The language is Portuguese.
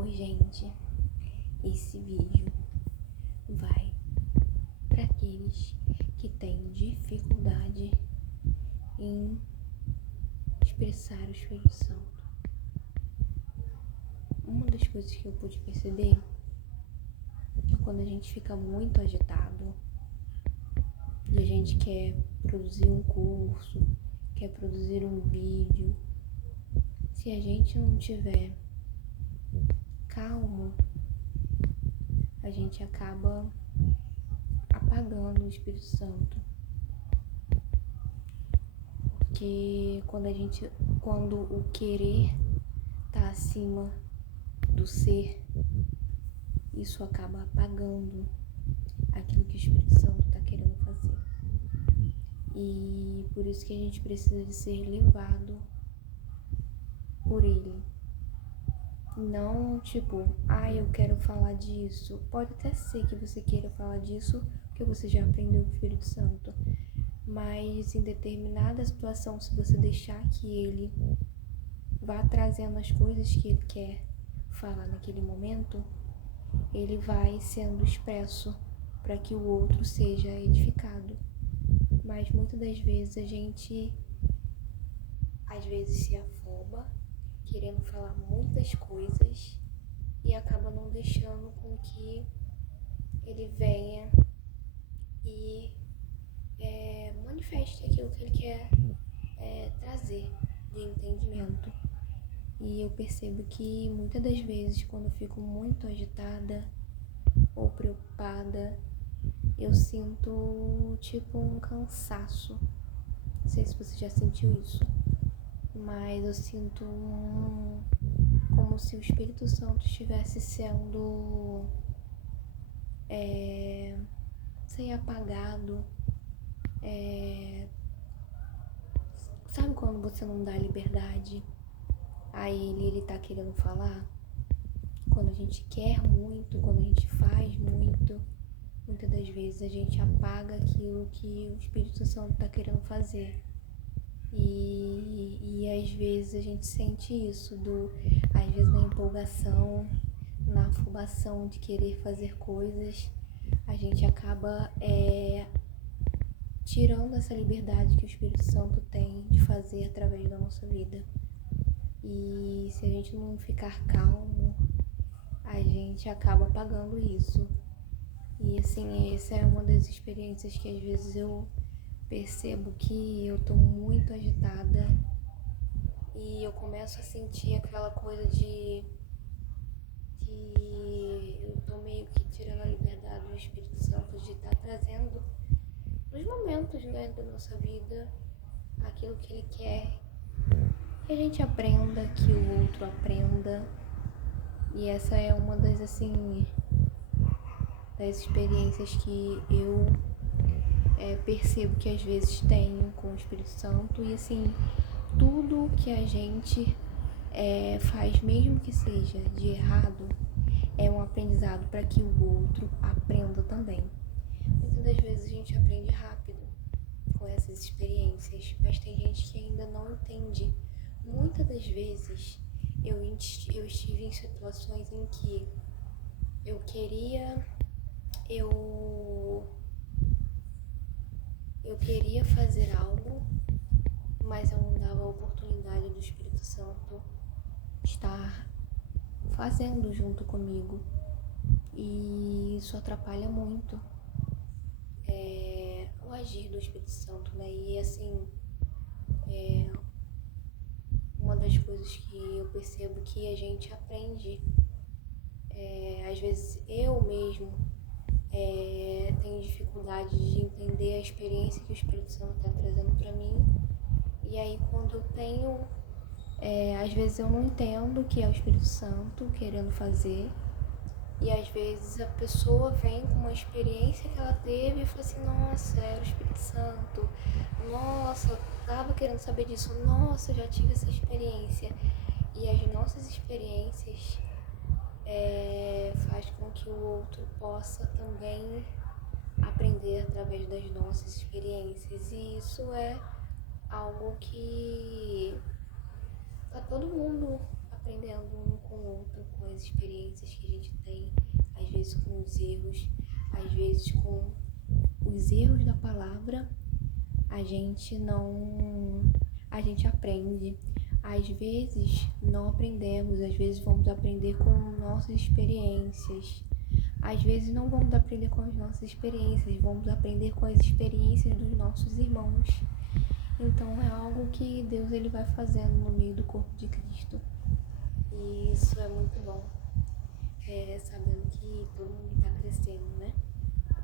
Oi, gente, esse vídeo vai para aqueles que têm dificuldade em expressar o Espírito Santo. Uma das coisas que eu pude perceber é quando a gente fica muito agitado e a gente quer produzir um curso, quer produzir um vídeo. Se a gente não tiver calmo, a gente acaba apagando o Espírito Santo. Porque quando o querer tá acima do ser, isso acaba apagando aquilo que o Espírito Santo tá querendo fazer. E por isso que a gente precisa de ser levado por ele. Não eu quero falar disso. Pode até ser que você queira falar disso, porque você já aprendeu com o Espírito Santo. Mas em determinada situação, se você deixar que ele vá trazendo as coisas que ele quer falar naquele momento, ele vai sendo expresso para que o outro seja edificado. Mas muitas das vezes a gente se afoba querendo falar muitas coisas e acaba não deixando com que ele venha e manifeste aquilo que ele quer trazer de entendimento. E eu percebo que muitas das vezes, quando eu fico muito agitada ou preocupada, eu sinto um cansaço. Não sei se você já sentiu isso, mas eu sinto como se o Espírito Santo estivesse sendo apagado. Sabe quando você não dá liberdade a ele tá querendo falar? Quando a gente quer muito, quando a gente faz muito, muitas das vezes a gente apaga aquilo que o Espírito Santo tá querendo fazer. E às vezes a gente sente isso, às vezes na empolgação, na afobação de querer fazer coisas, a gente acaba tirando essa liberdade que o Espírito Santo tem de fazer através da nossa vida. E se a gente não ficar calmo, a gente acaba apagando isso. E assim, essa é uma das experiências que às vezes eu percebo que eu tô muito agitada e eu começo a sentir aquela coisa de eu tô meio que tirando a liberdade do Espírito Santo de estar trazendo nos momentos, da nossa vida aquilo que ele quer que a gente aprenda, que o outro aprenda. E essa é uma das experiências que eu percebo que às vezes tenho com o Espírito Santo. E tudo que a gente faz, mesmo que seja de errado, é um aprendizado para que o outro aprenda também. Muitas das vezes a gente aprende rápido com essas experiências, mas tem gente que ainda não entende. Muitas das vezes eu estive em situações em que eu queria fazer algo, mas eu não dava a oportunidade do Espírito Santo estar fazendo junto comigo. E isso atrapalha muito o agir do Espírito Santo, né? E uma das coisas que eu percebo que a gente aprende, às vezes eu mesmo tenho dificuldade de entender a experiência que o Espírito Santo está trazendo para mim. E aí quando eu tenho, às vezes eu não entendo o que é o Espírito Santo querendo fazer. E às vezes a pessoa vem com uma experiência que ela teve e fala assim: nossa, era o Espírito Santo, nossa, eu tava querendo saber disso, nossa, eu já tive essa experiência. E as nossas experiências faz com que o outro possa também aprender através das nossas experiências. E isso é algo que tá todo mundo aprendendo um com o outro com as experiências que a gente tem, às vezes com os erros, às vezes com os erros da palavra, a gente aprende. Às vezes não aprendemos, às vezes vamos aprender com nossas experiências. Às vezes não vamos aprender com as nossas experiências, vamos aprender com as experiências dos nossos irmãos. Então é algo que Deus ele vai fazendo no meio do corpo de Cristo. E isso é muito bom, sabendo que todo mundo está crescendo, né?